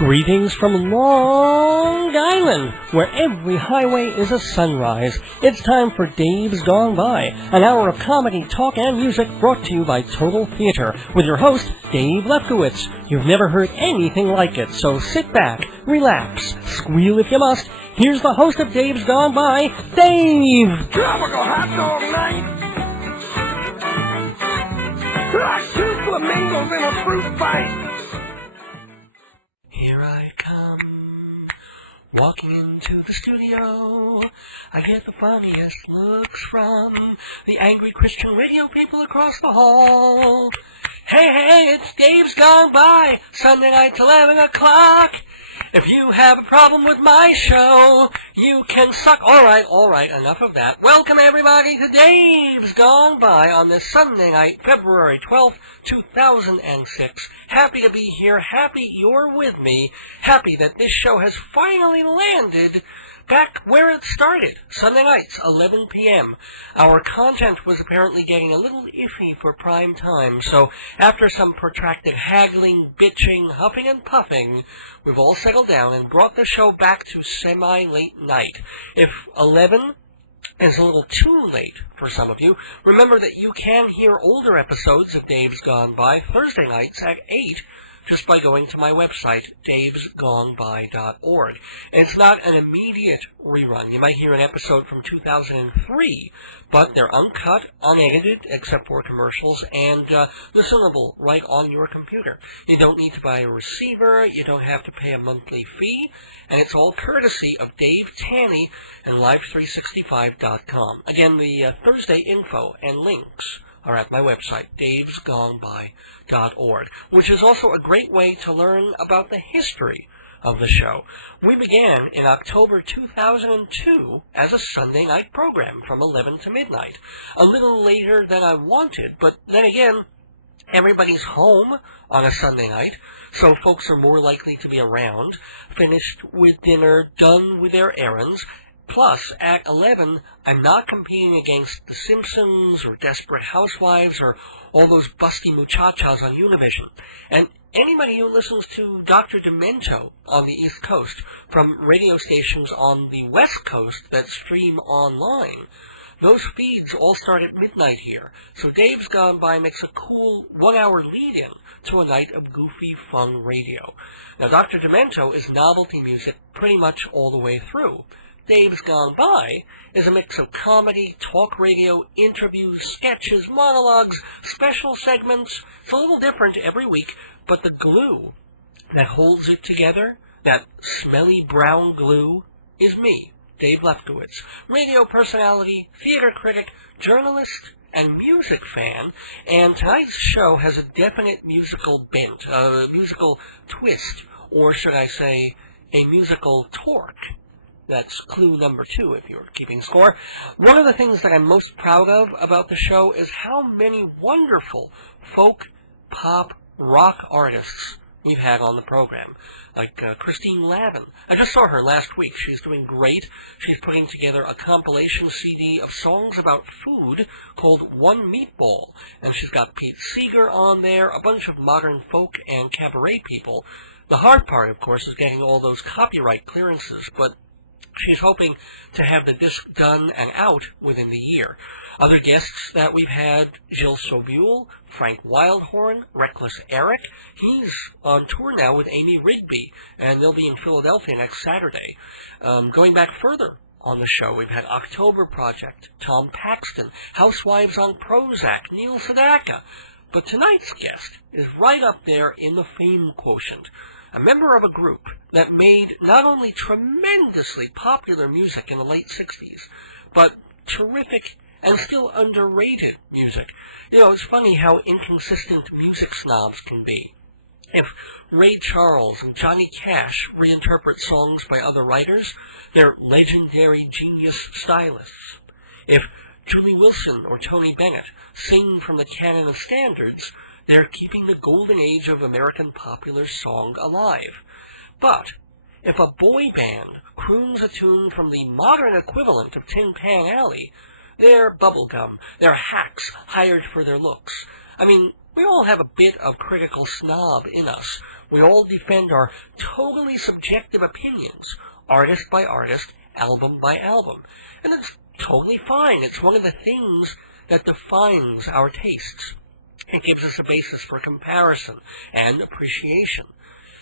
Greetings from Long Island, where every highway is a sunrise. It's time for Dave's Gone By, an hour of comedy, talk, and music brought to you by Total Theater, with your host, Dave Lefkowitz. You've never heard anything like it, so sit back, relax, squeal if you must. Here's the host of Dave's Gone By, Dave! Tropical hot dog night! Like two flamingos in a fruit fight! Here I come, walking into the studio. I get the funniest looks from the angry Christian radio people across the hall. Hey, it's Dave's Gone By, Sunday nights 11 o'clock. If you have a problem with my show, you can suck. All right, enough of that. Welcome, everybody, to Dave's Gone By on this Sunday night, February 12th, 2006. Happy to be here. Happy you're with me. Happy that this show has finally landed back where it started, Sunday nights, 11 p.m. Our content was apparently getting a little iffy for prime time, so after some protracted haggling, bitching, huffing and puffing, we've all settled down and brought the show back to semi-late night. If 11 is a little too late for some of you, remember that you can hear older episodes of Dave's Gone By Thursday nights at 8, just by going to my website, davesgoneby.org. And it's not an immediate rerun. You might hear an episode from 2003, but they're uncut, unedited, except for commercials, and listenable right on your computer. You don't need to buy a receiver, you don't have to pay a monthly fee, and it's all courtesy of Dave Tanny and Live365.com. Again, the Thursday info and links are at my website, davesgoneby.org, which is also a great way to learn about the history of the show. We began in October 2002 as a Sunday night program from 11 to midnight. A little later than I wanted, but then again, everybody's home on a Sunday night, so folks are more likely to be around, finished with dinner, done with their errands. Plus, at 11, I'm not competing against The Simpsons or Desperate Housewives or all those busty muchachas on Univision. And anybody who listens to Dr. Demento on the East Coast from radio stations on the West Coast that stream online, those feeds all start at midnight here. So Dave's Gone By makes a cool 1-hour lead-in to a night of goofy, fun radio. Now, Dr. Demento is novelty music pretty much all the way through. Dave's Gone By is a mix of comedy, talk radio, interviews, sketches, monologues, special segments. It's a little different every week, but the glue that holds it together, that smelly brown glue, is me, Dave Lefkowitz, radio personality, theater critic, journalist, and music fan, and tonight's show has a definite musical bent, a musical twist, or should I say, a musical torque. That's clue number 2, if you're keeping score. One of the things that I'm most proud of about the show is how many wonderful folk, pop, rock artists we've had on the program, like Christine Lavin. I just saw her last week. She's doing great. She's putting together a compilation CD of songs about food called One Meatball, and she's got Pete Seeger on there, a bunch of modern folk and cabaret people. The hard part, of course, is getting all those copyright clearances, but she's hoping to have the disc done and out within the year. Other guests that we've had, Jill Sobule, Frank Wildhorn, Reckless Eric. He's on tour now with Amy Rigby, and they'll be in Philadelphia next Saturday. Going back further on the show, we've had October Project, Tom Paxton, Housewives on Prozac, Neil Sedaka. But tonight's guest is right up there in the fame quotient. A member of a group that made not only tremendously popular music in the late 60s, but terrific and still underrated music. You know, it's funny how inconsistent music snobs can be. If Ray Charles and Johnny Cash reinterpret songs by other writers, they're legendary genius stylists. If Julie Wilson or Tony Bennett sing from the canon of standards, they're keeping the golden age of American popular song alive. But if a boy band croons a tune from the modern equivalent of Tin Pan Alley, they're bubblegum, they're hacks hired for their looks. I mean, we all have a bit of critical snob in us. We all defend our totally subjective opinions, artist by artist, album by album. And it's totally fine. It's one of the things that defines our tastes. It gives us a basis for comparison and appreciation.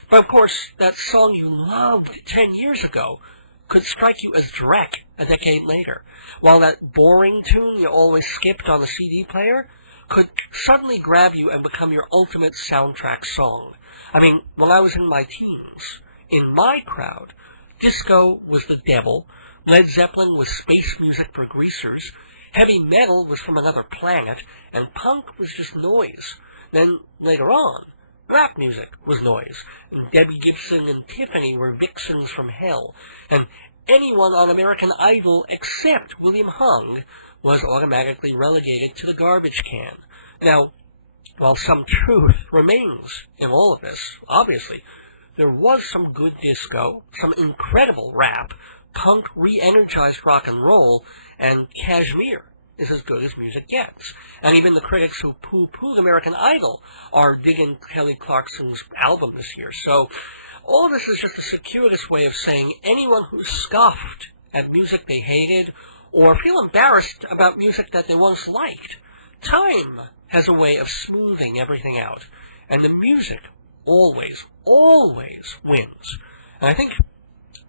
But of course, that song you loved 10 years ago could strike you as dreck a decade later, while that boring tune you always skipped on the CD player could suddenly grab you and become your ultimate soundtrack song. I mean, when I was in my teens, in my crowd, disco was the devil, Led Zeppelin was space music for greasers, heavy metal was from another planet, and punk was just noise. Then, later on, rap music was noise, and Debbie Gibson and Tiffany were vixens from hell, and anyone on American Idol except William Hung was automatically relegated to the garbage can. Now, while some truth remains in all of this, obviously, there was some good disco, some incredible rap, punk re-energized rock and roll, and Kashmir is as good as music gets. And even the critics who poo-pooed American Idol are digging Kelly Clarkson's album this year. So all this is just a circuitous way of saying anyone who scoffed at music they hated or feel embarrassed about music that they once liked, time has a way of smoothing everything out. And the music always, always wins. And I think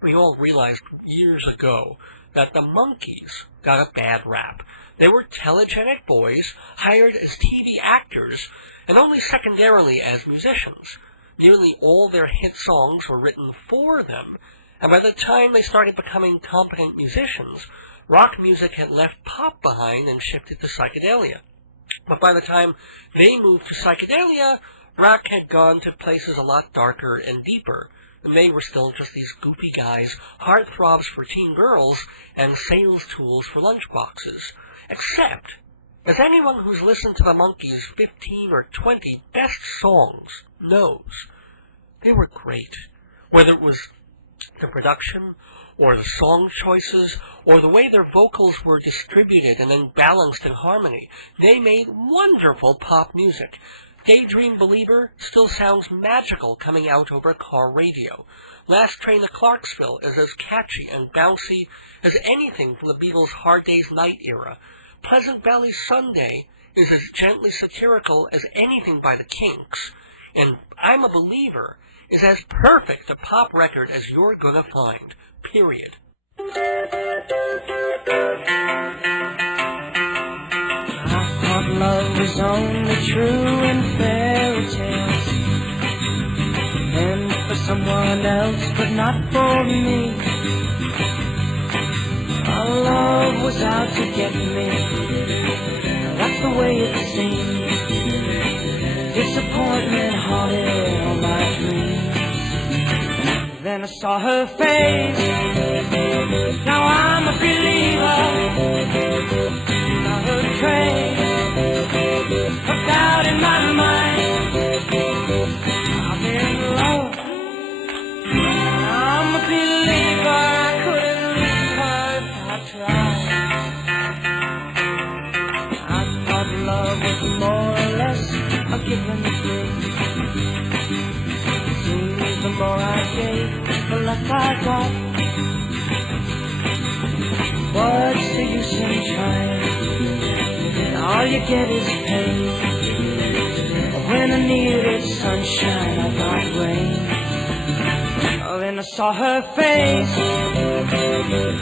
we all realized years ago that the Monkees got a bad rap. They were telegenic boys hired as TV actors and only secondarily as musicians. Nearly all their hit songs were written for them, and by the time they started becoming competent musicians, rock music had left pop behind and shifted to psychedelia. But by the time they moved to psychedelia, rock had gone to places a lot darker and deeper. And they were still just these goofy guys, heartthrobs for teen girls, and sales tools for lunchboxes. Except, as anyone who's listened to the Monkees' 15 or 20 best songs knows, they were great. Whether it was the production, or the song choices, or the way their vocals were distributed and then balanced in harmony, they made wonderful pop music. Daydream Believer still sounds magical coming out over a car radio. Last Train to Clarksville is as catchy and bouncy as anything from the Beatles' Hard Day's Night era. Pleasant Valley Sunday is as gently satirical as anything by the Kinks. And I'm a Believer is as perfect a pop record as you're gonna find. Period. Love was only true in fairy tales, and for someone else, but not for me. Our love was out to get me. That's the way it seemed. Disappointment haunted all my dreams. Then I saw her face. Now I'm a believer. Not a trace. Hooked out in my mind. I'm in love. I'm a believer. I couldn't leave her if I tried. I thought love was more or less a given thing. Seems the more I gave, the less I got. What's the use in trying? All you get is pain. When I needed sunshine, I got rain. Oh, then I saw her face.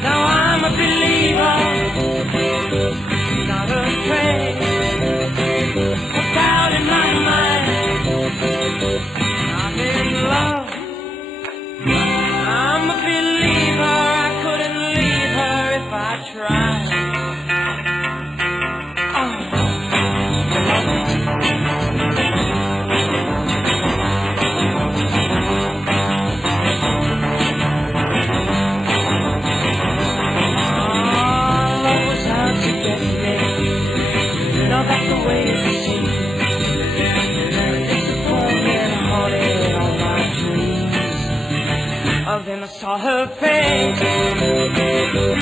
Now I'm a believer. Not a trace. Hooked out in my mind. I'm in love. I'm a believer. I couldn't leave her if I tried. That's the way it seems. Disappointment haunted all my dreams. Oh, then I saw her face.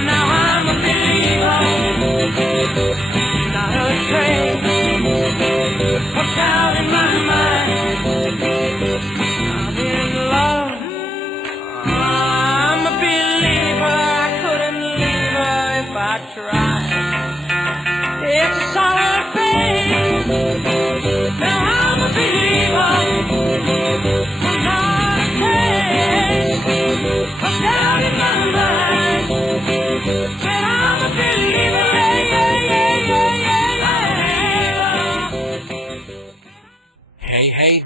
Now I'm a believer. Not a trace. Hooked out in my mind. I'm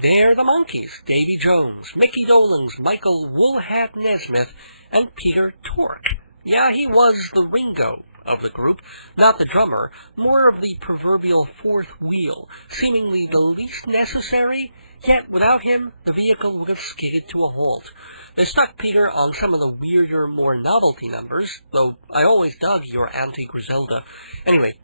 they're the Monkees, Davy Jones, Mickey Dolenz, Michael Woolhat Nesmith, and Peter Tork. Yeah, he was the Ringo of the group, not the drummer, more of the proverbial fourth wheel, seemingly the least necessary, yet without him, the vehicle would have skidded to a halt. They stuck Peter on some of the weirder, more novelty numbers, though I always dug your Anti-Griselda. Anyway,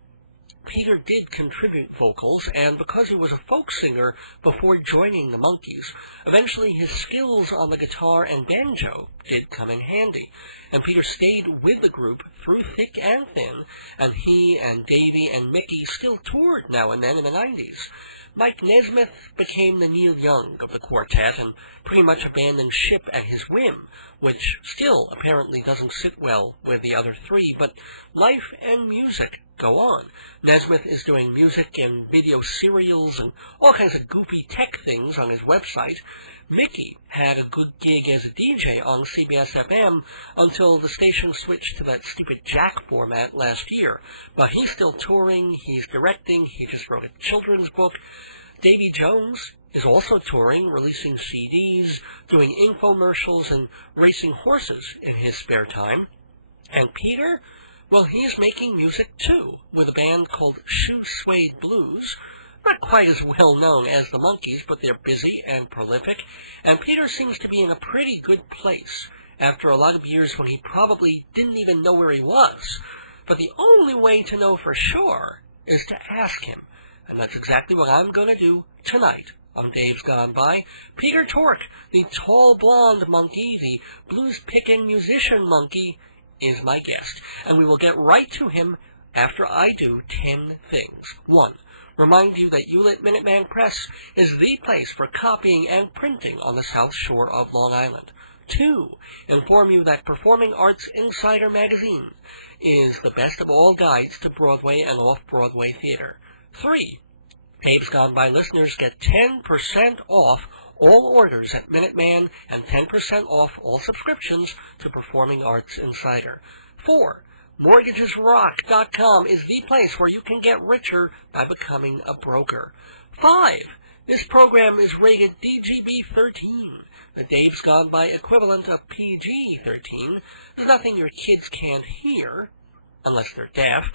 Peter did contribute vocals, and because he was a folk singer before joining the Monkees, eventually his skills on the guitar and banjo did come in handy, and Peter stayed with the group through thick and thin, and he and Davy and Mickey still toured now and then in the 90s. Mike Nesmith became the Neil Young of the quartet and pretty much abandoned ship at his whim, which still apparently doesn't sit well with the other three, but life and music go on. Nesmith is doing music and video serials and all kinds of goofy tech things on his website. Mickey had a good gig as a DJ on CBS-FM until the station switched to that stupid Jack format last year. But he's still touring, he's directing, he just wrote a children's book. Davy Jones is also touring, releasing CDs, doing infomercials, and racing horses in his spare time. And Peter, well, he is making music too, with a band called Shoe Suede Blues. Not quite as well known as the Monkees, but they're busy and prolific, and Peter seems to be in a pretty good place after a lot of years when he probably didn't even know where he was. But the only way to know for sure is to ask him, and that's exactly what I'm going to do tonight on Dave's Gone By. Peter Tork, the tall blonde Monkee, the blues-picking musician Monkee, is my guest, and we will get right to him after I do 10 things. 1. Remind you that Hewlett Minuteman Press is the place for copying and printing on the South Shore of Long Island. 2. Inform you that Performing Arts Insider magazine is the best of all guides to Broadway and off-Broadway theater. 3. Dave's Gone By listeners get 10% off all orders at Minuteman and 10% off all subscriptions to Performing Arts Insider. 4. MortgagesRock.com is the place where you can get richer by becoming a broker. 5. This program is rated DGB-13, the Dave's Gone By equivalent of PG-13. There's nothing your kids can't hear, unless they're deaf.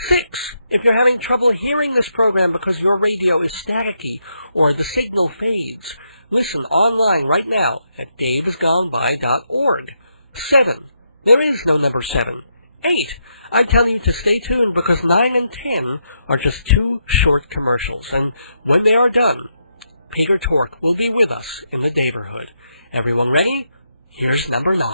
6. If you're having trouble hearing this program because your radio is staticky or the signal fades, listen online right now at davesgoneby.org. 7. There is no number 7. 8. I tell you to stay tuned because 9 and 10 are just 2 short commercials, and when they are done, Peter Tork will be with us in the Daverhood. Everyone ready? Here's number 9.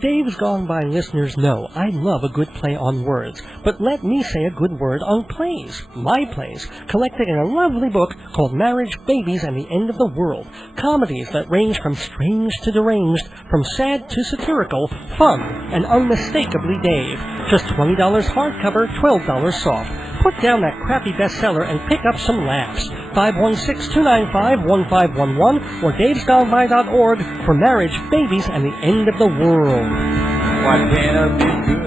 Dave's Gone By listeners know I love a good play on words, but let me say a good word on plays, my plays, collected in a lovely book called Marriage, Babies, and the End of the World. Comedies that range from strange to deranged, from sad to satirical, fun, and unmistakably Dave. Just $20 hardcover, $12 soft. Put down that crappy bestseller and pick up some laughs. 516-295-1511 or davesgoneby.org for Marriage, Babies, and the End of the World. Why can't it be good?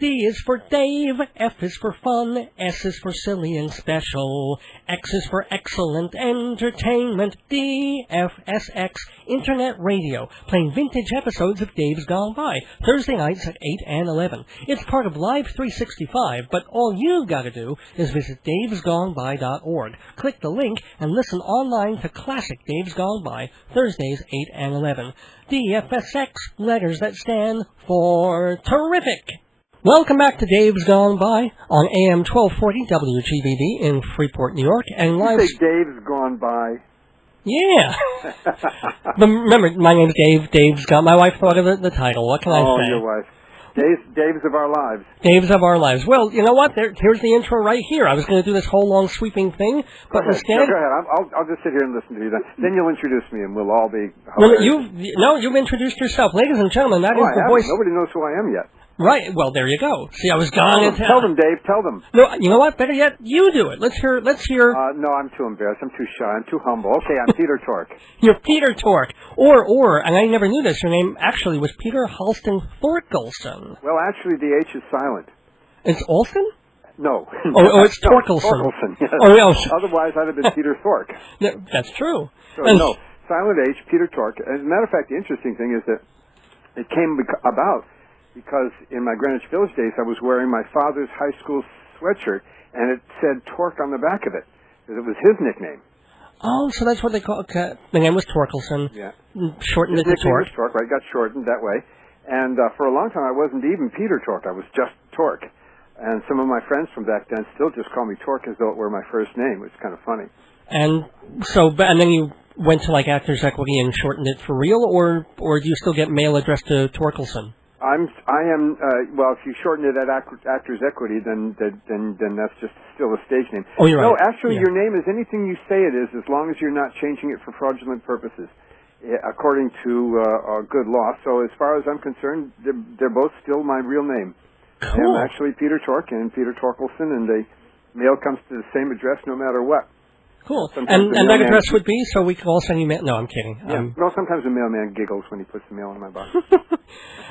D is for Dave, F is for fun, S is for silly and special, X is for excellent entertainment, DFSX, Internet Radio, playing vintage episodes of Dave's Gone By, Thursday nights at 8 and 11. It's part of Live 365, but all you've got to do is visit davesgoneby.org. Click the link and listen online to classic Dave's Gone By, Thursdays 8 and 11. DFSX, letters that stand for terrific. Welcome back to Dave's Gone By on AM 1240 WGBB in Freeport, New York, and live. You say Dave's Gone By. Yeah. Remember, my name's Dave. Dave's Gone. My wife thought of the title. What can I say? Oh, your wife. Dave's of our lives. Dave's of our lives. Well, you know what? Here's the intro right here. I was going to do this whole long sweeping thing, but instead... Go ahead. I'll just sit here and listen to you. Then you'll introduce me, and we'll all be... You've introduced yourself. Ladies and gentlemen, that is the voice... Nobody knows who I am yet. Right. Well, there you go. See, I was gone into... Tell them, Dave. Tell them. No, you know what? Better yet, you do it. Let's hear... No, I'm too embarrassed. I'm too shy. I'm too humble. Okay, I'm Peter Tork. You're Peter Tork. Or, and I never knew this, your name actually was Peter Halston Thorkelson. Well, actually, the H is silent. It's Olson? No. Oh, it's Torkelson. Torkelson, yes. Oh, yeah. Otherwise, I'd have been Peter Tork. That's true. So, no, Silent H, Peter Tork. As a matter of fact, the interesting thing is that it came about because in my Greenwich Village days, I was wearing my father's high school sweatshirt, and it said Tork on the back of it. It was his nickname. Oh, so that's what they call it. Okay. The name was Torkelson. Yeah. Shortened his it to Tork. Was Tork, right? Got shortened that way. And for a long time, I wasn't even Peter Tork. I was just Tork. And some of my friends from back then still just call me Tork as though it were my first name, which is kind of funny. And so, and then you went to like Actors Equity and shortened it for real, or do you still get mail addressed to Torkelson? I am. Well, if you shorten it at Actors Equity, then that's just still a stage name. Oh, you're right. No, actually, your name is anything you say it is, as long as you're not changing it for fraudulent purposes, according to good law. So, as far as I'm concerned, they're both still my real name. Cool. I'm actually Peter Tork and Peter Torkelson, and the mail comes to the same address no matter what. Cool. And that address would be, so we can all send you mail. No, I'm kidding. Yeah. Well, sometimes the mailman giggles when he puts the mail in my box.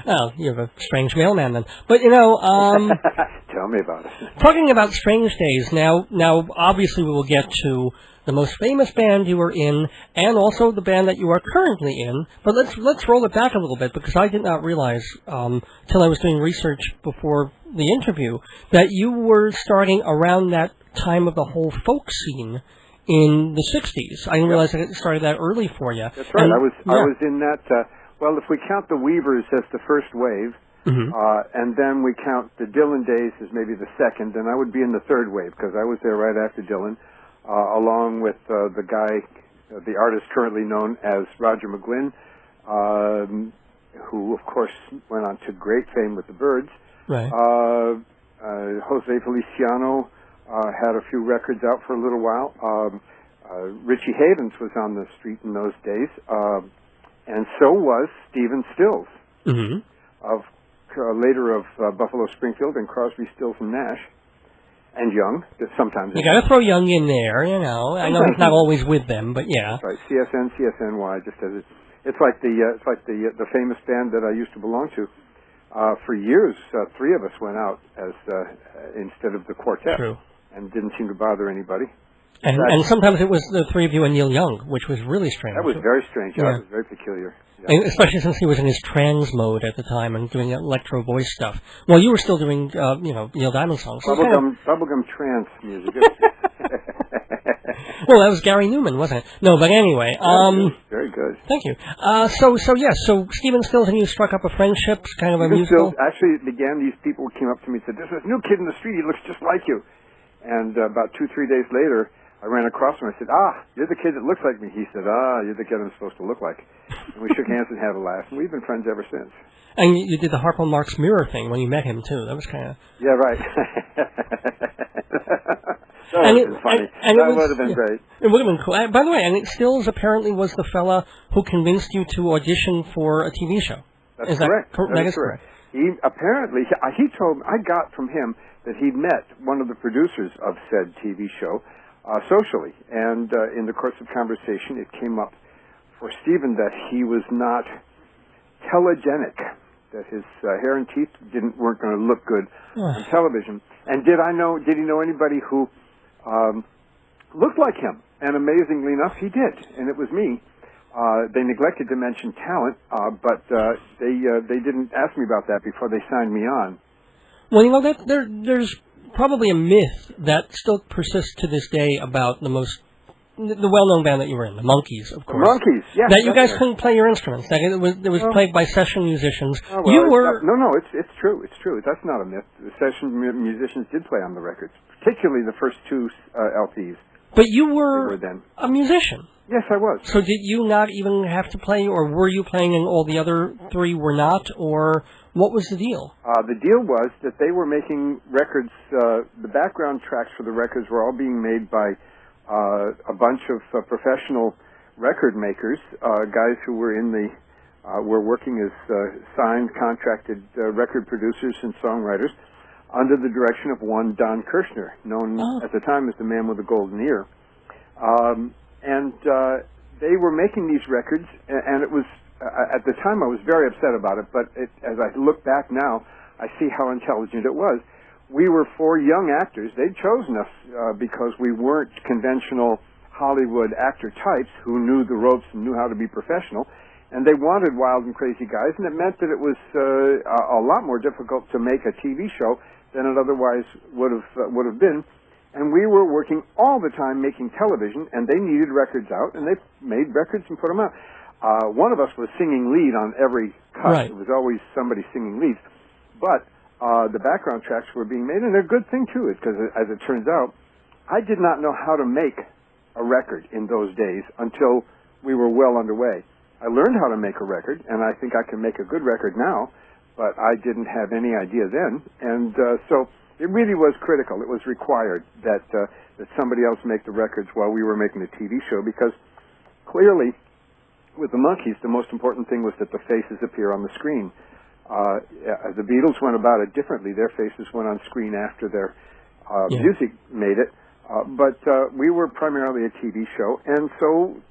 Well, you have a strange mailman then. But, you know... Tell me about it. Talking about strange days, now, obviously we will get to the most famous band you were in, and also the band that you are currently in. But let's roll it back a little bit, because I did not realize, till I was doing research before the interview, that you were starting around that time of the whole folk scene in the 60s. I didn't realize that it started that early for you. That's right. I was in that, well, if we count the Weavers as the first wave, and then we count the Dylan days as maybe the second, then I would be in the third wave, because I was there right after Dylan, along with the guy, the artist currently known as Roger McGuinn, who, of course, went on to great fame with the Byrds. Right. Jose Feliciano had a few records out for a little while. Richie Havens was on the street in those days, and so was Stephen Stills, later of Buffalo Springfield and Crosby, Stills and Nash, and Young. Sometimes you got to throw Young in there, you know. I know he's not always with them, but yeah. That's right. CSNY, just as it's like the famous band that I used to belong to. For years, three of us went out as instead of the quartet. True. And didn't seem to bother anybody. And sometimes it was the three of you and Neil Young, which was really strange. That was very strange. Yeah. It was very peculiar. Yeah. And especially since he was in his trance mode at the time and doing electro voice stuff. Well, you were still doing, Neil Diamond songs. So bubblegum trance music. Well, that was Gary Newman, wasn't it? No, but anyway. Very good. Thank you. So Stephen Stills and you struck up a friendship, kind of a musical? Stills, actually, it began, these people came up to me and said, "There's this new kid in the street, he looks just like you." And about 2-3 days later, I ran across him. I said, "You're the kid that looks like me." He said, "You're the kid I'm supposed to look like." And we shook hands and had a laugh, and we've been friends ever since. And you did the Harpo Marx mirror thing when you met him, too. That was kind of... Yeah, right. That would have been funny. That would have been great. It would have been cool. By the way, and Stills apparently was the fella who convinced you to audition for a TV show. That's correct. That is correct. He apparently, he told me, I got from him that he'd met one of the producers of said TV show socially, and in the course of conversation, it came up for Stephen that he was not telegenic, that his hair and teeth weren't going to look good on television. And did he know anybody who looked like him? And amazingly enough, he did, and it was me. They neglected to mention talent, but they didn't ask me about that before they signed me on. Well, you know, there's probably a myth that still persists to this day about the well-known band that you were in, the Monkees, of course. The Monkees, yes. That you guys couldn't play your instruments. That it was played by session musicians. Oh, well, No, it's true. It's true. That's not a myth. The session musicians did play on the records, particularly the first two LPs. But you were a musician. Yes, I was. So did you not even have to play, or were you playing and all the other three were not, or what was the deal? The deal was that they were making records, the background tracks for the records were all being made by a bunch of professional record makers, guys who were were working as signed, contracted record producers and songwriters under the direction of one Don Kirshner, known at the time as the man with the golden ear. And they were making these records, and it was, at the time I was very upset about it, but as I look back now, I see how intelligent it was. we were four young actors. They'd chosen us because we weren't conventional Hollywood actor types who knew the ropes and knew how to be professional. And they wanted wild and crazy guys, and it meant that it was a lot more difficult to make a TV show than it otherwise would have been. And we were working all the time making television, and they needed records out, and they made records and put them out. One of us was singing lead on every cut. Right. It was always somebody singing leads. But the background tracks were being made, and they're a good thing, too, because as it turns out, I did not know how to make a record in those days until we were well underway. I learned how to make a record, and I think I can make a good record now, but I didn't have any idea then. And so it really was critical. It was required that somebody else make the records while we were making the TV show, because clearly with the Monkees, the most important thing was that the faces appear on the screen. The Beatles went about it differently. Their faces went on screen after their music made it. But we were primarily a TV show, and so,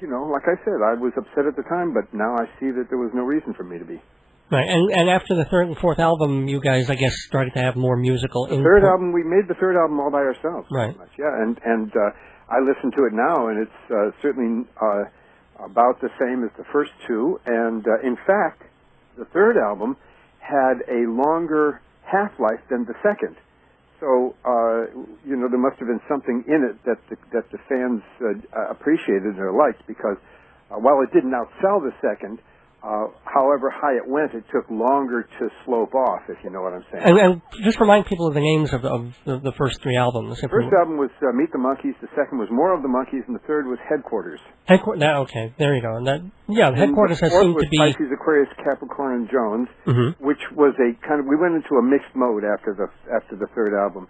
you know, like I said, I was upset at the time, but now I see that there was no reason for me to be. Right, and after the third and fourth album, you guys, I guess, started to have more musical input. Third album, we made the third album all by ourselves. Right. Pretty much. Yeah, and I listen to it now, and it's certainly about the same as the first two. And in fact, the third album had a longer half-life than the second. So, you know, there must have been something in it that the fans appreciated or liked, because while it didn't outsell the second, however high it went, it took longer to slope off, if you know what I'm saying. And just remind people of the names of the first three albums. The first album was Meet the Monkees, the second was More of the Monkees, and the third was Headquarters. Okay, there you go. And Headquarters has seemed to be... Pisces, Aquarius, Capricorn, and Jones, which was a kind of... We went into a mixed mode after the third album.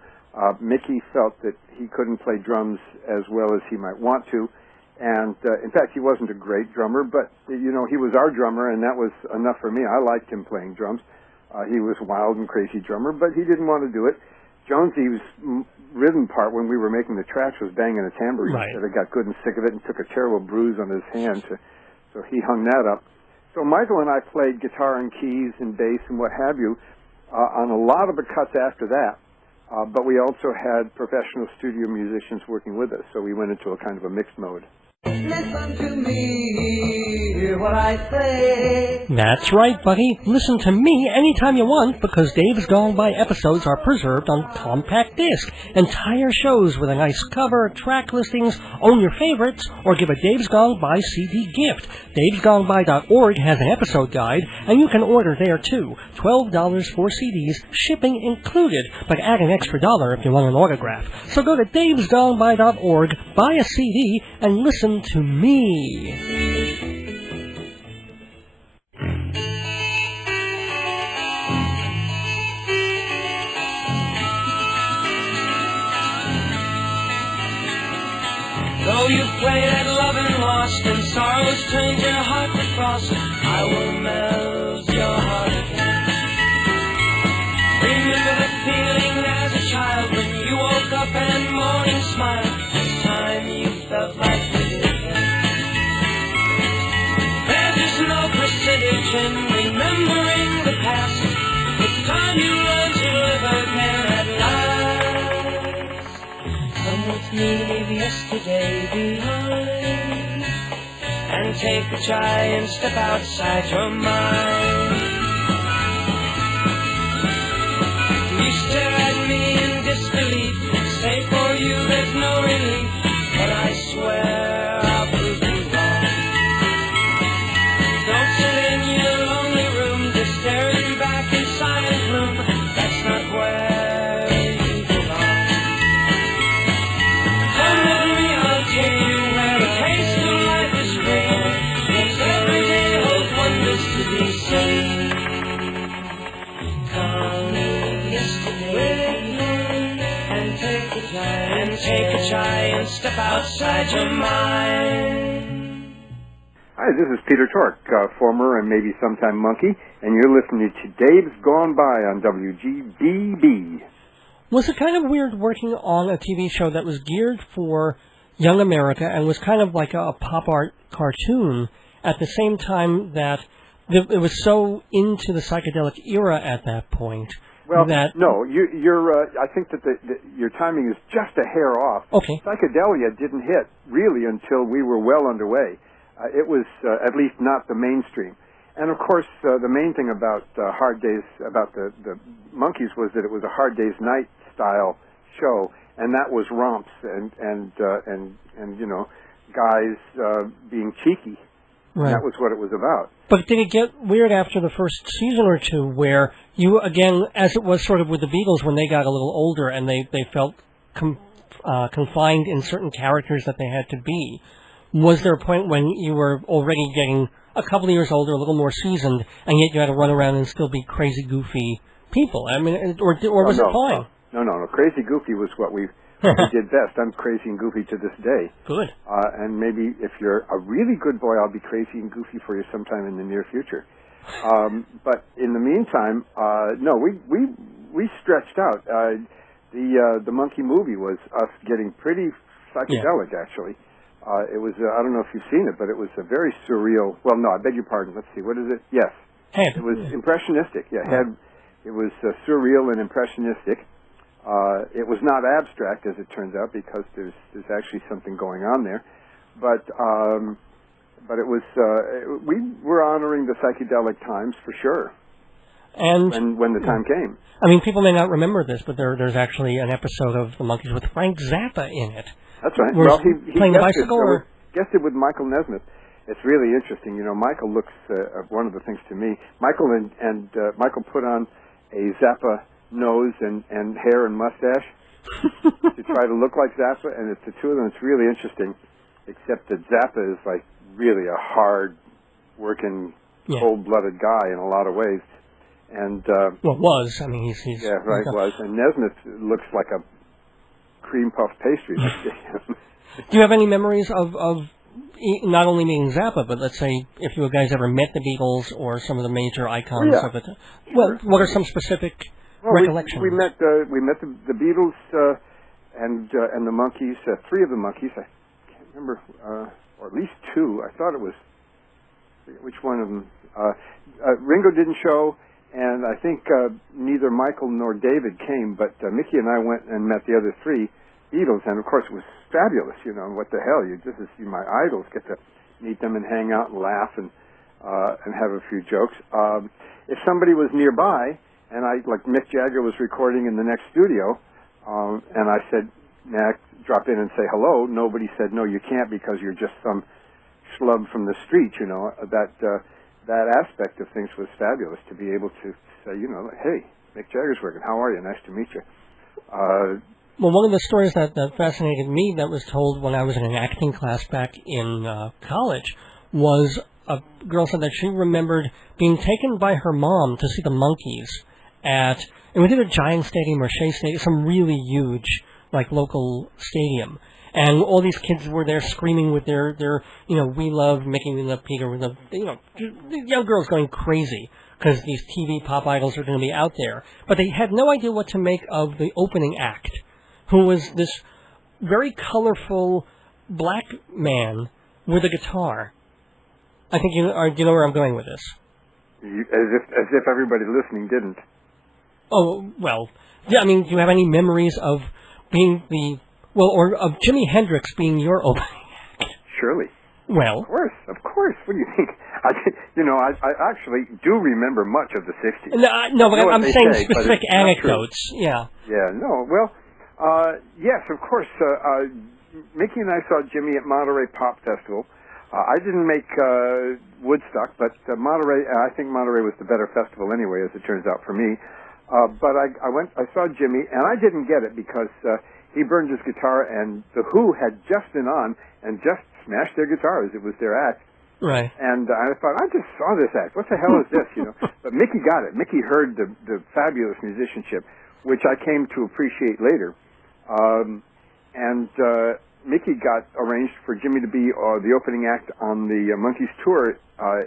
Mickey felt that he couldn't play drums as well as he might want to, and in fact, he wasn't a great drummer, but, you know, he was our drummer, and that was enough for me. I liked him playing drums. He was a wild and crazy drummer, but he didn't want to do it. Jonesy's rhythm part, when we were making the tracks, was banging a tambourine. Right. So I got good and sick of it and took a terrible bruise on his hand, so he hung that up. So Michael and I played guitar and keys and bass and what have you on a lot of the cuts after that. But we also had professional studio musicians working with us, so we went into a kind of a mixed mode. Listen to me, hear what I say. That's right, buddy. Listen to me anytime you want, because Dave's Gone By episodes are preserved on compact disc. Entire shows with a nice cover, track listings, own your favorites, or give a Dave's Gone By CD gift. Dave'sGoneBy.org has an episode guide, and you can order there too. $12 for CDs, shipping included, but add an extra $1 if you want an autograph. So go to Dave'sGoneBy.org, buy a CD, and listen to me. Though you've played at love and lost, and sorrows turned your heart to frost, I will melt your heart again. Remember the feeling as a child when you woke up and morning smiled. This time you felt like we did again. There's just no percentage in remembering the past. It's time you learn to live again at last. Come with me, leave yesterday behind, and take a giant step outside your mind. You stare at me in disbelief, say for you there's no relief, but I swear I'll prove you wrong. Don't sit in your lonely room, just staring back in silent gloom. That's not where you belong. Come with me, I'll take you where the taste of life is real. Yes, every day holds wonders to be seen. Come yesterday and take a giant step outside your mind. Hi, this is Peter Tork, former and maybe sometime Monkee, and you're listening to Dave's Gone By on WGBB. Was it kind of weird working on a TV show that was geared for young America and was kind of like a pop art cartoon at the same time that it was so into the psychedelic era at that point Well, that... no, you're. I think that your timing is just a hair off. Okay. Psychedelia didn't hit really until we were well underway. It was at least not the mainstream. And of course, the main thing about Hard Days, about the Monkees, was that it was a Hard Days Night style show, and that was romps and guys being cheeky. Right. That was what it was about. But did it get weird after the first season or two, where you, again, as it was sort of with the Beatles when they got a little older and they felt confined in certain characters that they had to be? Was there a point when you were already getting a couple of years older, a little more seasoned, and yet you had to run around and still be crazy, goofy people? I mean, or was it fine? No. Crazy, goofy was what we did best. I'm crazy and goofy to this day. Good. And maybe if you're a really good boy, I'll be crazy and goofy for you sometime in the near future. But in the meantime, no, we stretched out. The Monkee movie was us getting pretty psychedelic, actually. It was, I don't know if you've seen it, but it was a very surreal, well, no, I beg your pardon. Let's see, what is it? Yes. Head. It was impressionistic. Yeah, Head. It was surreal and impressionistic. It was not abstract, as it turns out, because there's actually something going on there. But it was, we were honoring the psychedelic times for sure. And when the time came. I mean, people may not remember this, but there's actually an episode of the Monkees with Frank Zappa in it. That's right. Well, he playing the guested, bicycle, or guested with Michael Nesmith. It's really interesting. You know, Michael looks. One of the things to me, Michael and Michael put on a Zappa nose and hair and mustache to try to look like Zappa, and it's the two of them. It's really interesting, except that Zappa is like really a hard-working, cold-blooded guy in a lot of ways. And was. I mean, he's yeah, right, was. And Nesmith looks like a cream puff pastry. Do you have any memories of not only meeting Zappa, but let's say if you guys ever met the Beatles or some of the major icons of it? Well, what are some specific recollections? We met the Beatles and the Monkees, three of the Monkees. I can't remember, or at least two. I thought it was, I forget which one of them. Ringo didn't show. And I think neither Michael nor David came, but Mickey and I went and met the other three Beatles, and of course it was fabulous. You know, what the hell? This is my idols. Get to meet them and hang out and laugh and have a few jokes. If somebody was nearby, and like Mick Jagger was recording in the next studio, and I said, "May I drop in and say hello?" Nobody said, "No, you can't, because you're just some schlub from the street." You know that aspect of things was fabulous, to be able to say, you know, hey, Mick Jagger's working. How are you? Nice to meet you. Well, one of the stories that fascinated me that was told when I was in an acting class back in college was a girl said that she remembered being taken by her mom to see the Monkees it was either Giant Stadium or Shea Stadium, some really huge, like, local stadium. And all these kids were there screaming with their we love Mickey, we love Peter, we love, the young girls going crazy because these TV pop idols are going to be out there. But they had no idea what to make of the opening act, who was this very colorful black man with a guitar. I think do you know where I'm going with this? As if everybody listening didn't. Oh, well, yeah, I mean, do you have any memories of being or of Jimi Hendrix being your opening act? Surely. Well. Of course. What do you think? I actually do remember much of the 60s. No, but I'm saying specific anecdotes. Yeah. Yeah, no. Well, yes, of course. Mickey and I saw Jimmy at Monterey Pop Festival. I didn't make Woodstock, but I think Monterey was the better festival anyway, as it turns out for me. But I saw Jimmy, and I didn't get it because he burned his guitar, and The Who had just been on and just smashed their guitars. It was their act. Right. And I thought, I just saw this act. What the hell is this? But Mickey got it. Mickey heard the fabulous musicianship, which I came to appreciate later. And Mickey got arranged for Jimmy to be the opening act on the Monkees tour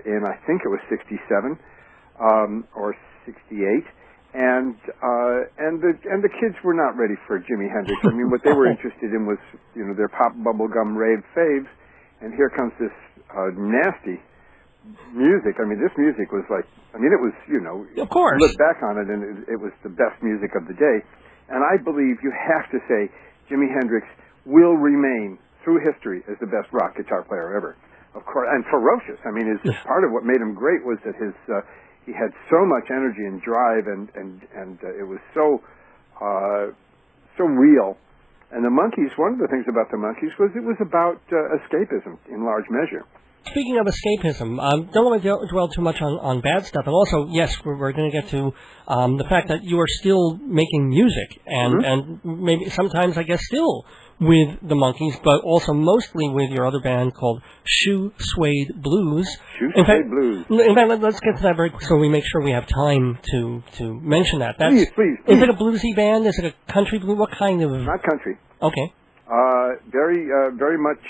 in, I think it was 67 or 68. And the kids were not ready for Jimi Hendrix. I mean, what they were interested in was, their pop bubblegum rave faves. And here comes this nasty music. I mean, this music was like, I mean, it was, you know, of course. Look back on it, and it was the best music of the day. And I believe you have to say Jimi Hendrix will remain through history as the best rock guitar player ever. Of course, and ferocious. I mean, part of what made him great was that he had so much energy and drive, and it was so real. And the Monkees, one of the things about the Monkees was it was about escapism in large measure. Speaking of escapism, don't want to dwell too much on bad stuff. And also, yes, we're going to get to the fact that you are still making music, and maybe sometimes, I guess, still with the Monkees, but also mostly with your other band called Shoe Suede Blues. Shoe Suede Blues. In fact, let's get to that very quick so we make sure we have time to mention that. Please. Is it a bluesy band? Is it a country blues? What kind of... Not country. Okay. Very much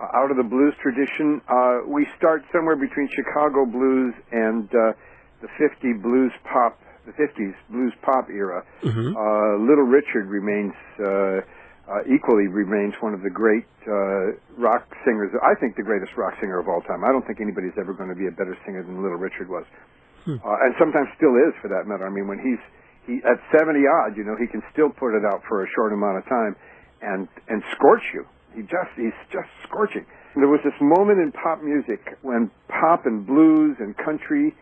out of the blues tradition. We start somewhere between Chicago blues and the 50s blues pop era. Mm-hmm. Little Richard equally remains one of the great rock singers. I think the greatest rock singer of all time. I don't think anybody's ever going to be a better singer than Little Richard was. And sometimes still is, for that matter. I mean, when he at 70 odd, you know, he can still put it out for a short amount of time and scorch you. He's just scorching. There was this moment in pop music when pop and blues and country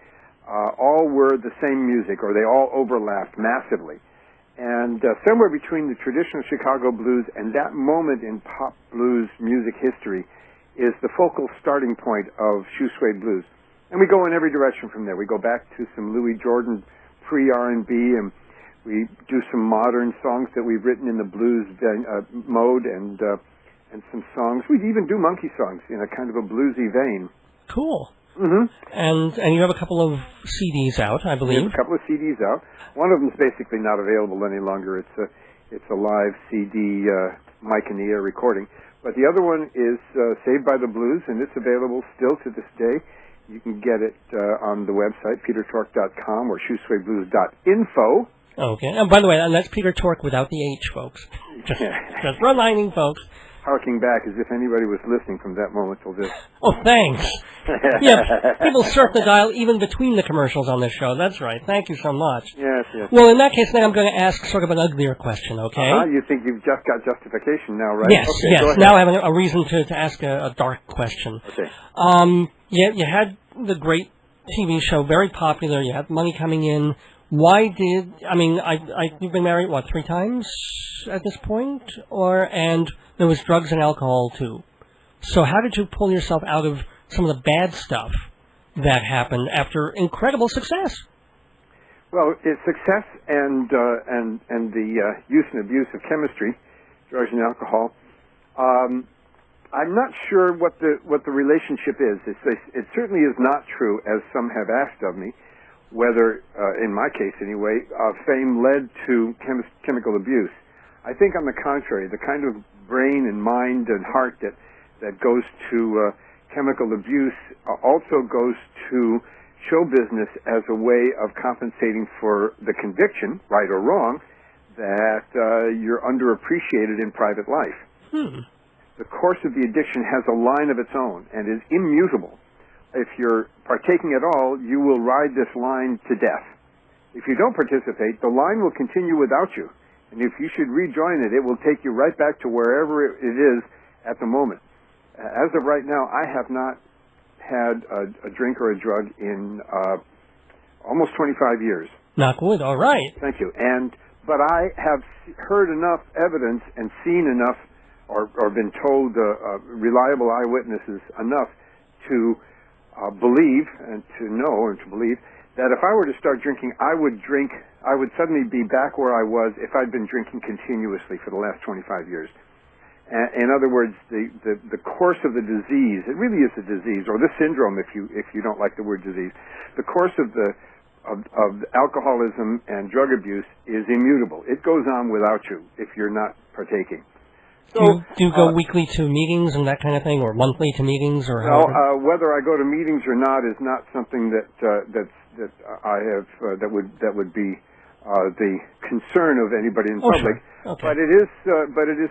all were the same music, or they all overlapped massively. And somewhere between the traditional Chicago blues and that moment in pop blues music history is the focal starting point of Shoe Suede Blues. And we go in every direction from there. We go back to some Louis Jordan pre-R&B, and we do some modern songs that we've written in the blues mode, and some songs. We even do Monkee songs in a kind of a bluesy vein. Cool. Mm-hmm. And you have a couple of CDs out, I believe. We have a couple of CDs out. One of them is basically not available any longer. It's a live CD Mike and the Air recording. But the other one is Saved by the Blues, and it's available still to this day. You can get it on the website, petertork.com, or shoesuedeblues.info. Okay. And by the way, and that's Peter Tork without the H, folks. Just reminding folks. Harking back as if anybody was listening from that moment till this. Oh, thanks. Yeah, people surf the dial even between the commercials on this show. That's right. Thank you so much. Yes. Well, in that case, then I'm going to ask sort of an uglier question, okay? You think you've just got justification now, right? Yes, okay, yes. Now I have a reason to ask a dark question. Okay. You had the great TV show, very popular. You had money coming in. Why did... I mean, you've been married, 3 times at this point? And there was drugs and alcohol, too. So how did you pull yourself out of some of the bad stuff that happened after incredible success? Well, it's success and the use and abuse of chemistry, drugs and alcohol. I'm not sure what the relationship is. It certainly is not true, as some have asked of me, whether, in my case anyway, fame led to chemical abuse. I think, on the contrary, the kind of brain and mind and heart that goes to chemical abuse also goes to show business as a way of compensating for the conviction, right or wrong, that you're underappreciated in private life. The course of the addiction has a line of its own and is immutable. If you're partaking at all, you will ride this line to death. If you don't participate, the line will continue without you. And if you should rejoin it, it will take you right back to wherever it is at the moment. As of right now, I have not had a drink or a drug in almost 25 years. Knock wood, all right. Thank you. But I have heard enough evidence and seen enough, or been told reliable eyewitnesses enough to believe and to know and to believe that if I were to start drinking, I would suddenly be back where I was if I'd been drinking continuously for the last 25 years. In other words, the course of the disease, it really is a disease, or the syndrome if you don't like the word disease, the course of alcoholism and drug abuse is immutable. It goes on without you if you're not partaking. So, do you go weekly to meetings and that kind of thing, or monthly to meetings, or how? No, whether I go to meetings or not is not something that I have that would be the concern of anybody in public. Sure. Okay. But it is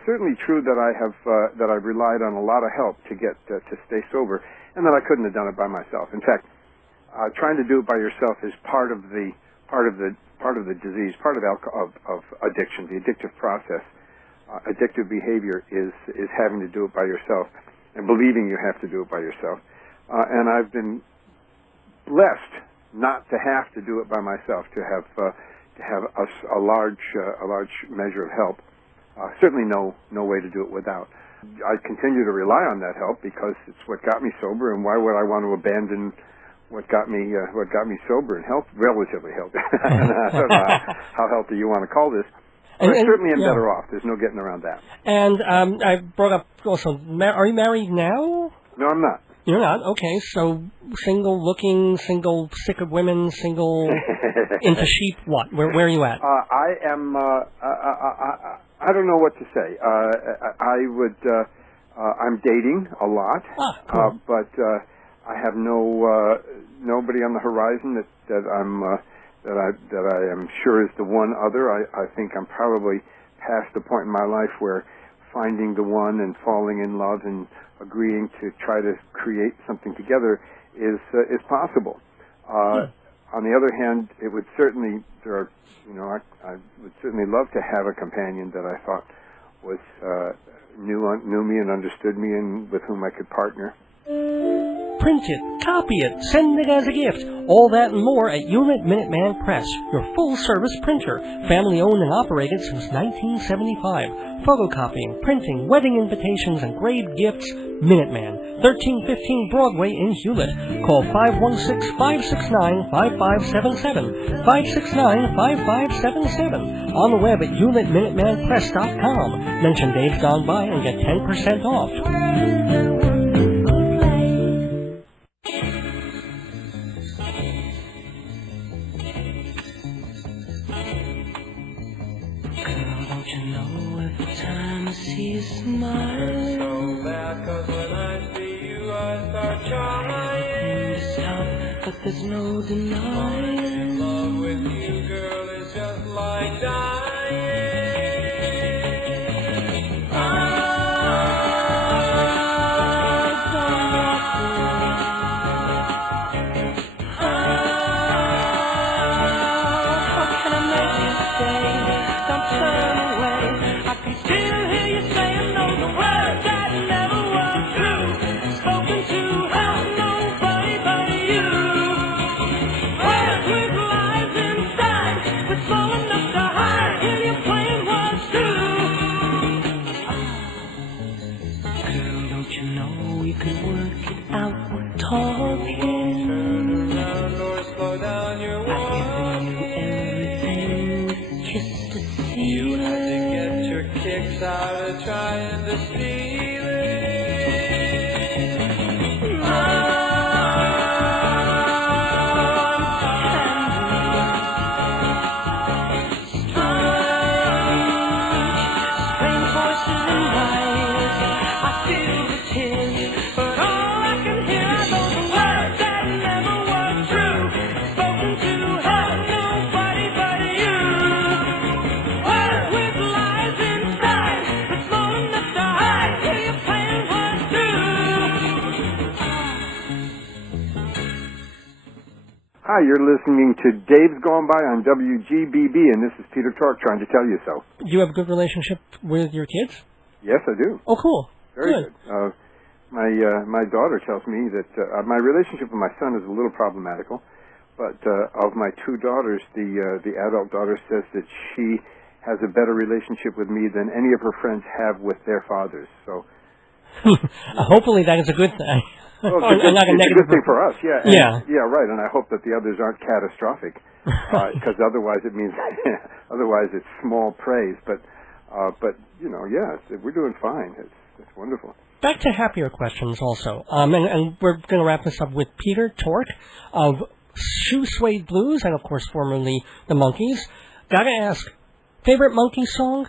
certainly true that I've relied on a lot of help to get to stay sober, and that I couldn't have done it by myself. In fact, trying to do it by yourself is part of the disease, part of addiction, the addictive process. Addictive behavior is having to do it by yourself and believing you have to do it by yourself. And I've been blessed not to have to do it by myself, to have a large measure of help. Certainly no way to do it without. I continue to rely on that help because it's what got me sober, and why would I want to abandon what got me sober and relatively healthy? I don't know how healthy you want to call this. But I certainly am better off. There's no getting around that. And I brought up also, are you married now? No, I'm not. You're not? Okay, so single looking, single sick of women, single into sheep, what? Where are you at? I am, I don't know what to say. I'm dating a lot, cool. but I have nobody on the horizon that I am sure is the one other. I think I'm probably past the point in my life where finding the one and falling in love and agreeing to try to create something together is possible. On the other hand, it would certainly I would certainly love to have a companion that I thought was knew me and understood me and with whom I could partner. Print it, copy it, send it as a gift. All that and more at Unit Minuteman Press, your full-service printer, family-owned and operated since 1975. Photocopying, printing, wedding invitations, and engraved gifts. Minuteman, 1315 Broadway in Hewlett. Call 516-569-5577. 569-5577. On the web at unitminutemanpress.com. Mention Dave's Gone By and get 10% off. Smile. So bad, 'cause when I see you, I start crying. Stop, but there's no denying. In love with you, girl, is just like dying. How can I make you stay? Don't turn away. I can still hear you saying those words that never were true. Spoken to how nobody but you. Words with lies inside, but small enough to hide. Hear you playing what's true. Girl, don't you know we could work it out with talking? Turn around or slow down your walk. I've given you everything with kiss to see. You had to get your kicks out of trying to steal it. Strange voices and lies. I feel the tears, but all I can hear are those words that never were true. Spoken to how nobody but you. Words with lies inside, but small enough to hide. Hear you playing what's true. Hi, you're listening to Dave's Gone By on WGBB, and this is Peter Tork trying to tell you so. Do you have a good relationship with your kids? Yes, I do. Oh, cool. Very good. My daughter tells me that my relationship with my son is a little problematical, but of my two daughters, the adult daughter says that she has a better relationship with me than any of her friends have with their fathers. So Hopefully that is a good thing. well, Or it's a not a good negative thing for us, yeah. Yeah, right. And I hope that the others aren't catastrophic, because otherwise it means otherwise it's small praise. But we're doing fine. It's wonderful. Back to happier questions also. And we're going to wrap this up with Peter Tork of Shoe Suede Blues, and of course formerly the Monkees. Gotta ask, favorite Monkee song?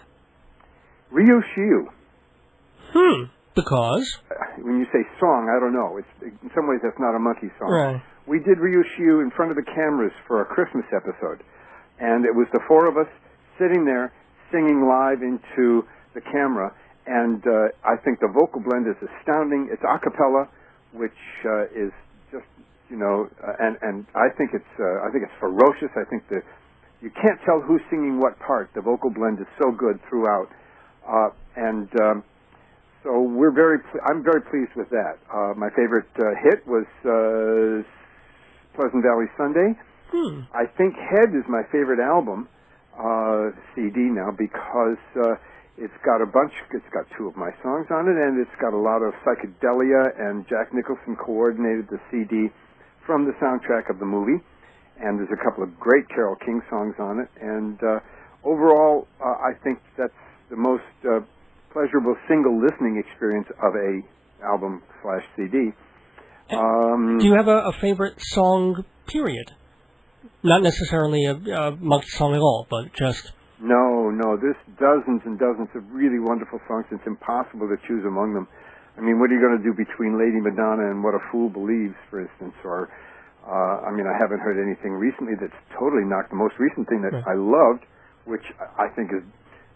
Ryu Shiu. Because? When you say song, I don't know. In some ways that's not a Monkee song. Right. We did Ryu Shiu in front of the cameras for a Christmas episode. And it was the four of us sitting there singing live into the camera, and I think the vocal blend is astounding. It's a cappella, which is just, and I think it's ferocious. I think that you can't tell who's singing what part. The vocal blend is so good throughout, so I'm very pleased with that. My favorite hit was Pleasant Valley Sunday. I think Head is my favorite album CD now because it's got two of my songs on it, and it's got a lot of psychedelia, and Jack Nicholson coordinated the CD from the soundtrack of the movie, and there's a couple of great Carole King songs on it, and overall I think that's the most pleasurable single listening experience of a album/CD. Do you have a favorite song, period? Not necessarily a Monkee song at all, but just... No, there's dozens and dozens of really wonderful songs. It's impossible to choose among them. I mean, what are you going to do between Lady Madonna and What a Fool Believes, for instance? Or, I haven't heard anything recently that's totally knocked. The most recent thing that I loved, which I think is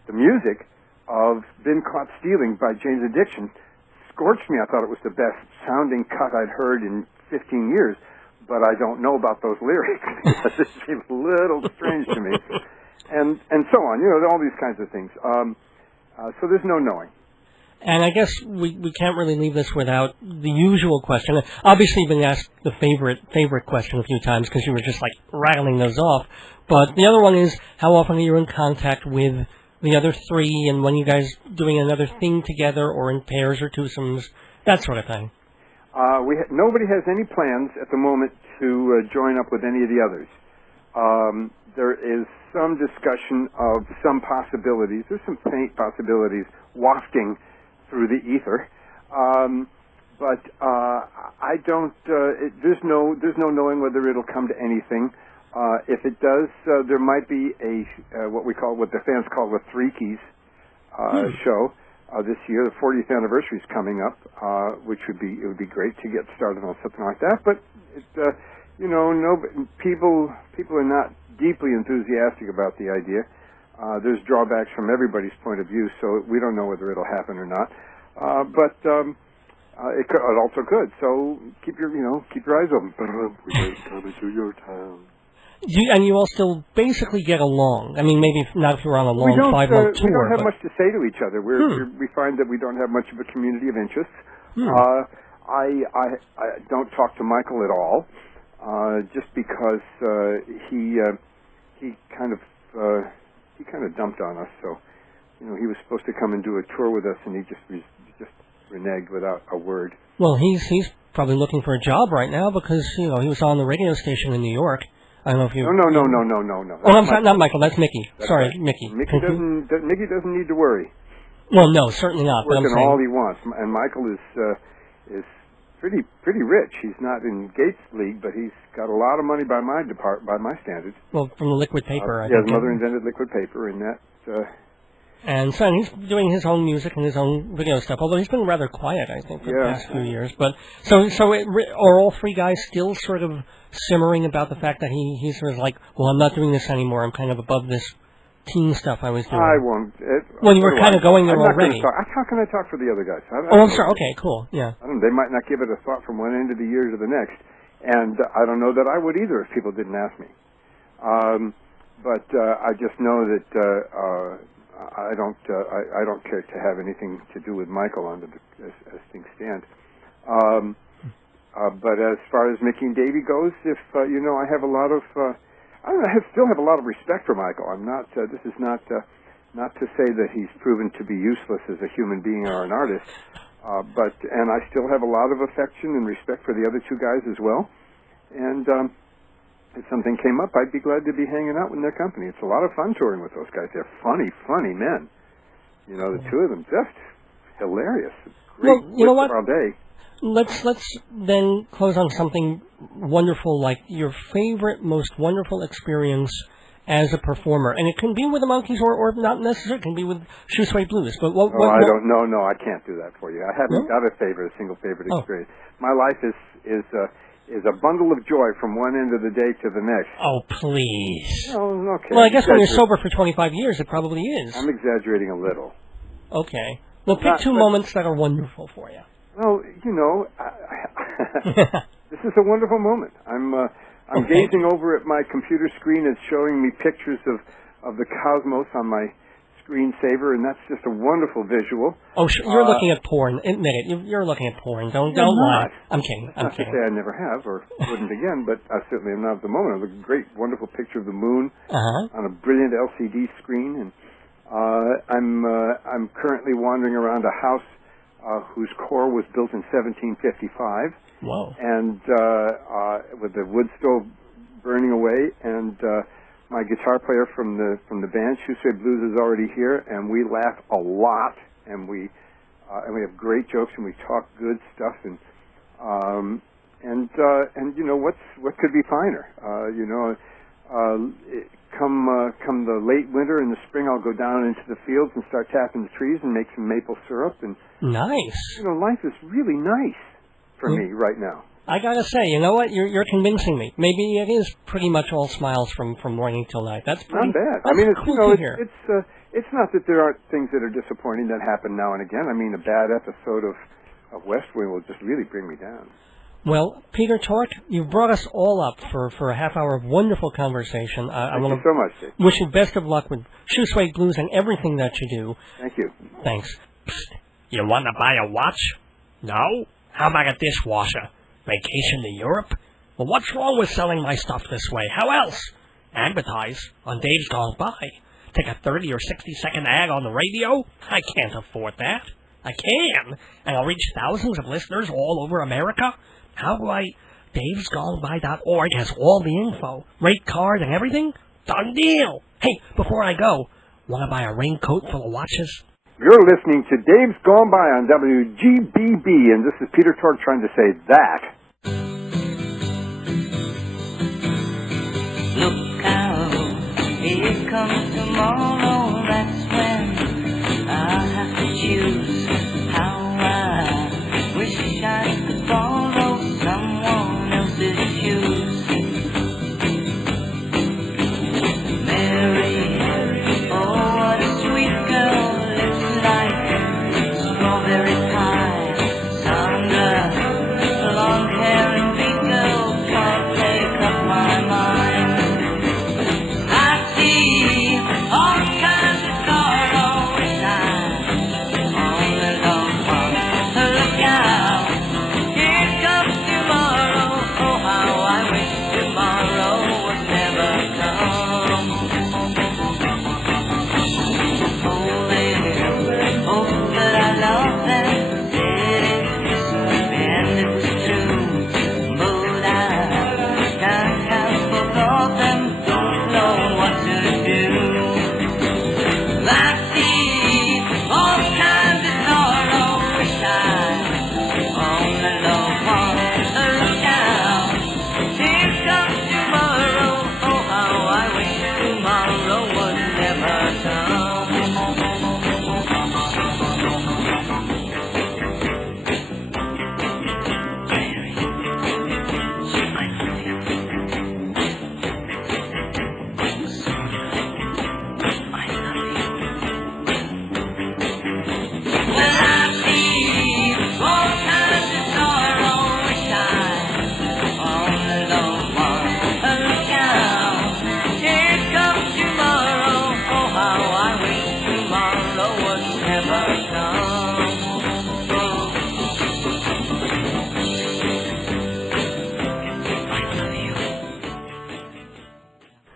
the music of Been Caught Stealing by Jane's Addiction, scorched me. I thought it was the best sounding cut I'd heard in 15 years, but I don't know about those lyrics. It seems a little strange to me. And so on, all these kinds of things. So there's no knowing. And I guess we can't really leave this without the usual question. Obviously, you've been asked the favorite question a few times because you were just like rattling those off. But the other one is, how often are you in contact with the other three, and when you guys doing another thing together, or in pairs or twosomes, that sort of thing? Nobody has any plans at the moment to join up with any of the others. There is some discussion of some possibilities. There's some faint possibilities wafting through the ether, but I don't. There's no knowing whether it'll come to anything. If it does, there might be what the fans call the Three Keys show this year. The 40th anniversary is coming up, which would be great to get started on something like that. But people are not deeply enthusiastic about the idea. There's drawbacks from everybody's point of view, so we don't know whether it'll happen or not. But it also could. So keep your eyes open. We're coming to your town. And you all still basically get along. I mean, maybe not if you're on a long 5-month tour. We don't have much to say to each other. We find that we don't have much of a community of interests. I don't talk to Michael at all, just because he kind of dumped on us. So, he was supposed to come and do a tour with us, and he just reneged without a word. Well, he's probably looking for a job right now because he was on the radio station in New York. I don't know if you... No. Oh, I'm sorry, not Michael. That's Mickey. Sorry, right. Mickey. Mickey doesn't need to worry. Well, no, certainly not. He's working all he wants, and Michael is pretty rich. He's not in Gates' league, but he's got a lot of money by my standards. Well, from the liquid paper, I think. His mother invented liquid paper, and that. And so he's doing his own music and his own video stuff. Although he's been rather quiet, I think, for the past few years. But are all three guys still sort of simmering about the fact that he's sort of like, well, I'm not doing this anymore. I'm kind of above this teen stuff I was doing. I won't. Well, you were kind of going there already. How can I talk for the other guys? I'm sorry. Okay, cool. Yeah. They might not give it a thought from one end of the year to the next, and I don't know that I would either if people didn't ask me. But I just know that I don't care to have anything to do with Michael as things stand. But as far as Mickey and Davey goes, if I have a lot of I still have a lot of respect for Michael. I'm not. This is not to say that he's proven to be useless as a human being or an artist. But I still have a lot of affection and respect for the other two guys as well. And if something came up, I'd be glad to be hanging out in their company. It's a lot of fun touring with those guys. They're funny men. The two of them, just hilarious. Great all day. Let's then close on something wonderful, like your favorite, most wonderful experience as a performer. And it can be with the Monkees or not necessarily. It can be with Shoe Suede Blues. But what I don't know. No, I can't do that for you. I haven't got a single favorite experience. My life is is a bundle of joy from one end of the day to the next. Oh, please. Oh, okay. Well, I guess when you're sober for 25 years, it probably is. I'm exaggerating a little. Okay. Well, pick two moments that are wonderful for you. Well, you know, this is a wonderful moment. I'm gazing over at my computer screen. It's showing me pictures of the cosmos on my screensaver, and that's just a wonderful visual. Oh, you're looking at porn. Admit it. You're looking at porn. Don't lie. I'm kidding. Not to say I never have or wouldn't again, but I certainly am not at the moment. I have a great, wonderful picture of the moon on a brilliant LCD screen, and I'm currently wandering around a house whose core was built in 1755. Whoa! And with the wood stove burning away, and my guitar player from the band Shoe Suede Blues is already here, and we laugh a lot, and we have great jokes, and we talk good stuff, and you know what could be finer? You know, come the late winter and the spring, I'll go down into the fields and start tapping the trees and make some maple syrup, and nice. You know, life is really nice for me right now. I gotta say, you know what? You're convincing me. Maybe it is pretty much all smiles from morning till night. That's pretty, not bad. That's I mean, it's cool you know, to hear. it's not that there aren't things that are disappointing that happen now and again. I mean, a bad episode of West Wing will just really bring me down. Well, Peter Tork, you've brought us all up for a half hour of wonderful conversation. Thank you so much, Dave. Wish you best of luck with Shoe Suede Blues and everything that you do. Thank you. Thanks. Psst. You want to buy a watch? No? How about a dishwasher? Vacation to Europe? Well, what's wrong with selling my stuff this way? How else? Advertise on Dave's Gone By. Take a 30 or 60-second ad on the radio? I can't afford that. I can, and I'll reach thousands of listeners all over America. How do I... davesgoneby.org has all the info. Rate card and everything? Done deal. Hey, before I go, want to buy a raincoat full of watches? You're listening to Dave's Gone By on WGBB, and this is Peter Tork trying to say that. Look out, here comes tomorrow, that's when I'll have to choose how I wish I could follow someone else's shoes. Mary, oh what a sweet girl, lips like strawberry pie. Sandra, long hair and big girl, can't take up my mind. I see all kinds of sorrow inside, all alone one. Look out, here comes tomorrow. Oh how I wish tomorrow would never come. Oh that I love them, said it, and it's true, but I can't help but love them, don't know what to do. I see all kinds of sorrow inside, all alone one. Look out, here comes tomorrow. Oh how I wish tomorrow would never come.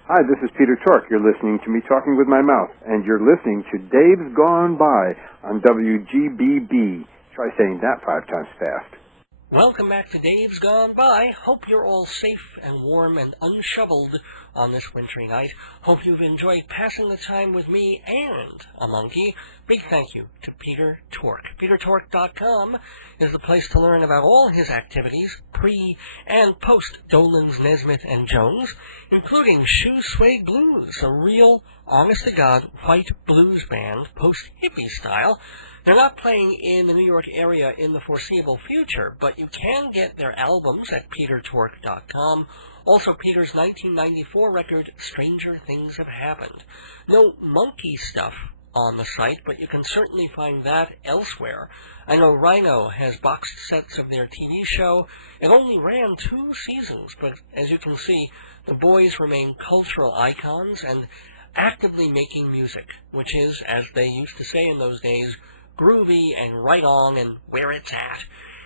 Hi, this is Peter Tork. You're listening to me talking with my mouth, and you're listening to Dave's Gone By on WGBB. Try saying that 5 times fast. Welcome back to Dave's Gone By. Hope you're all safe and warm and unshoveled on this wintry night. Hope you've enjoyed passing the time with me and a monkey. Big thank you to Peter Tork. PeterTork.com is the place to learn about all his activities, pre- and post-Dolan's, Nesmith, and Jones, including Shoe Suede Blues, a real, honest-to-God white blues band, post-hippie style. They're not playing in the New York area in the foreseeable future, but you can get their albums at petertork.com. Also, Peter's 1994 record, Stranger Things Have Happened. No Monkee stuff on the site, but you can certainly find that elsewhere. I know Rhino has boxed sets of their TV show. It only ran 2 seasons, but as you can see, the boys remain cultural icons and actively making music, which is, as they used to say in those days, groovy and right on and where it's at.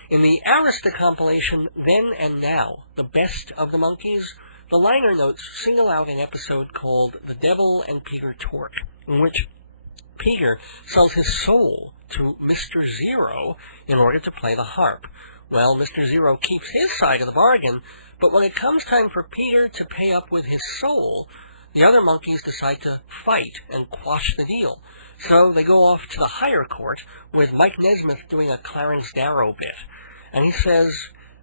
In the Arista compilation, Then and Now, the best of the Monkees, the liner notes single out an episode called The Devil and Peter Tork, in which Peter sells his soul to Mr. Zero in order to play the harp. Well, Mr. Zero keeps his side of the bargain, but when it comes time for Peter to pay up with his soul, the other Monkees decide to fight and quash the deal. So they go off to the higher court with Mike Nesmith doing a Clarence Darrow bit. And he says,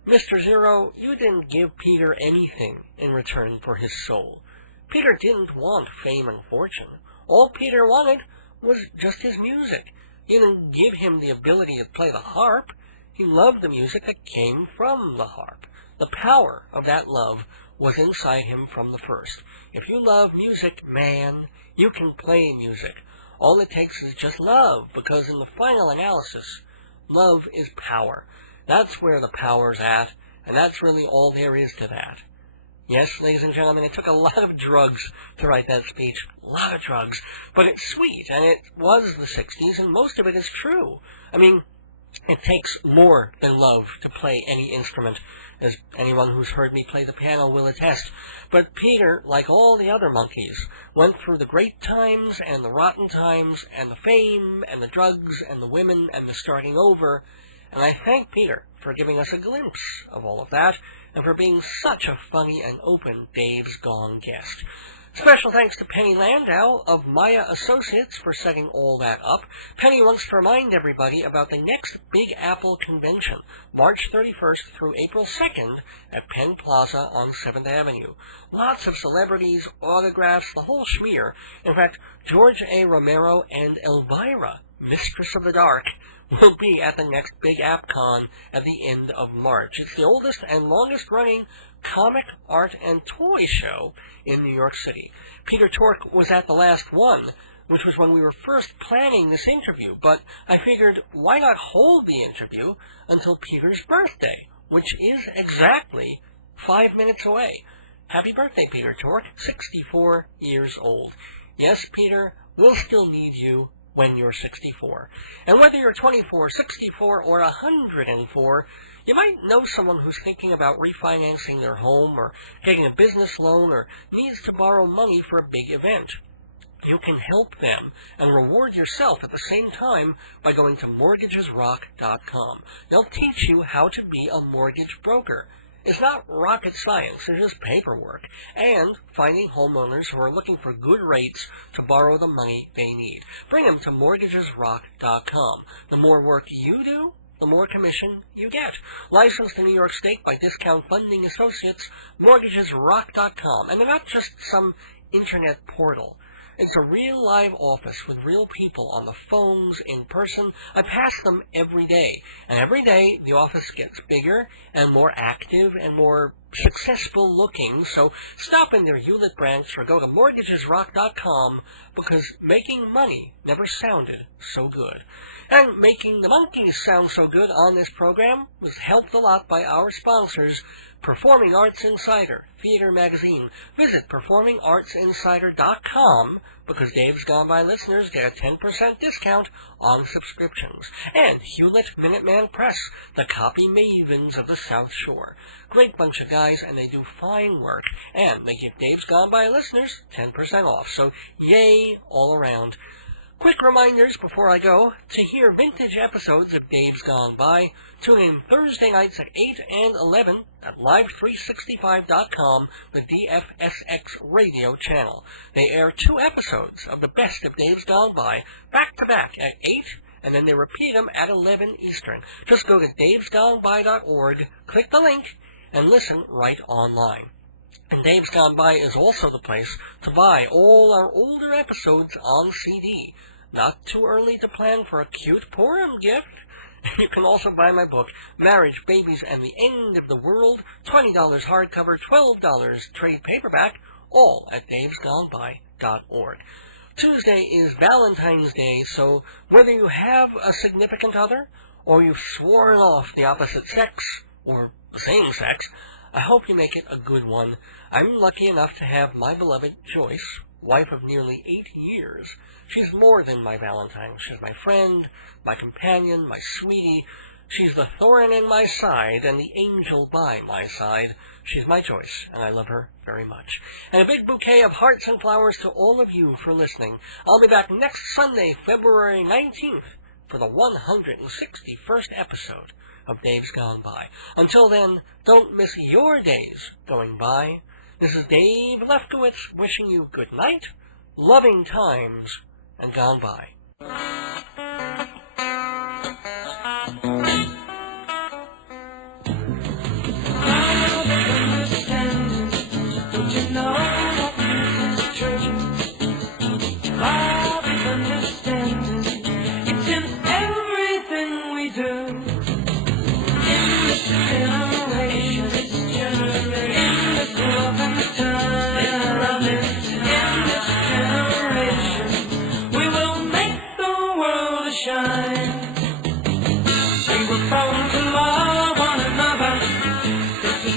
Mr. Zero, you didn't give Peter anything in return for his soul. Peter didn't want fame and fortune. All Peter wanted was just his music. You didn't give him the ability to play the harp. He loved the music that came from the harp. The power of that love was inside him from the first. If you love music, man, you can play music. All it takes is just love, because in the final analysis, love is power. That's where the power's at, and that's really all there is to that. Yes, ladies and gentlemen, it took a lot of drugs to write that speech. A lot of drugs. But it's sweet, and it was the 60s, and most of it is true. I mean, it takes more than love to play any instrument, as anyone who's heard me play the piano will attest. But Peter, like all the other Monkees, went through the great times and the rotten times and the fame and the drugs and the women and the starting over, and I thank Peter for giving us a glimpse of all of that and for being such a funny and open Dave's Gone guest. Special thanks to Penny Landau of Maya Associates for setting all that up. Penny wants to remind everybody about the next Big Apple convention, March 31st through April 2nd at Penn Plaza on 7th Avenue. Lots of celebrities, autographs, the whole schmear. In fact, George A. Romero and Elvira, Mistress of the Dark, will be at the next Big AppCon at the end of March. It's the oldest and longest-running comic, art, and toy show in New York City. Peter Tork was at the last one, which was when we were first planning this interview, but I figured, why not hold the interview until Peter's birthday, which is exactly 5 minutes away. Happy birthday, Peter Tork, 64 years old. Yes, Peter, we'll still need you when you're 64. And whether you're 24, 64, or 104, you might know someone who's thinking about refinancing their home or getting a business loan or needs to borrow money for a big event. You can help them and reward yourself at the same time by going to mortgagesrock.com. They'll teach you how to be a mortgage broker. It's not rocket science, it's just paperwork, and finding homeowners who are looking for good rates to borrow the money they need. Bring them to mortgagesrock.com. The more work you do, the more commission you get. Licensed in New York State by Discount Funding Associates, mortgagesrock.com. And they're not just some internet portal. It's a real live office with real people on the phones, in person. I pass them every day. And every day, the office gets bigger and more active and more successful looking. So stop in their Hewlett branch or go to mortgagesrock.com, because making money never sounded so good. And making the Monkees sound so good on this program was helped a lot by our sponsors, Performing Arts Insider, Theater Magazine. Visit performingartsinsider.com, because Dave's Gone By listeners get a 10% discount on subscriptions. And Hewlett Minuteman Press, the copy mavens of the South Shore. Great bunch of guys, and they do fine work. And they give Dave's Gone By listeners 10% off. So, yay all around. Quick reminders before I go. To hear vintage episodes of Dave's Gone By, tune in Thursday nights at 8 and 11 at live365.com, the DFSX radio channel. They air 2 episodes of the best of Dave's Gone By, back-to-back at 8, and then they repeat them at 11 Eastern. Just go to davesgoneby.org, click the link, and listen right online. And Dave's Gone By is also the place to buy all our older episodes on CD. not too early to plan for a cute Purim gift. You can also buy my book, Marriage, Babies, and the End of the World, $20 hardcover, $12 trade paperback, all at davesgoneby.org. Tuesday is Valentine's Day, so whether you have a significant other, or you've sworn off the opposite sex, or the same sex, I hope you make it a good one. I'm lucky enough to have my beloved Joyce, wife of nearly 8 years. She's more than my Valentine. She's my friend, my companion, my sweetie. She's the thorn in my side and the angel by my side. She's my Joyce, and I love her very much. And a big bouquet of hearts and flowers to all of you for listening. I'll be back next Sunday, February 19th, for the 161st episode of Dave's Gone By. Until then, don't miss your days going by. This is Dave Lefkowitz wishing you good night, loving times, and gone by.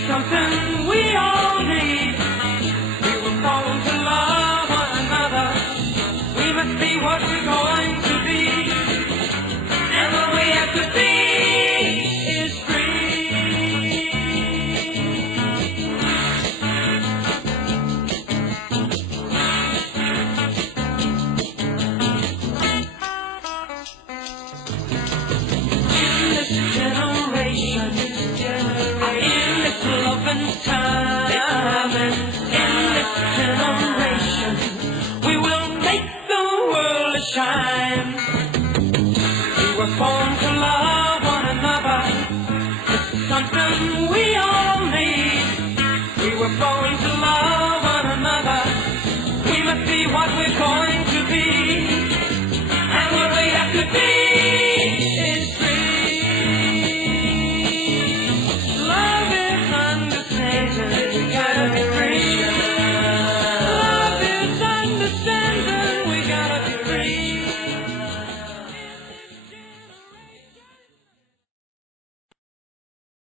Something we all need. We were born to love one another. We must be what we're going to be. And what we have to be is free. In this generation, in this loving time, in this generation, we will make the world shine. We were born to love one another. This is something we all need. We were born to love one another. We must be what we're going to be.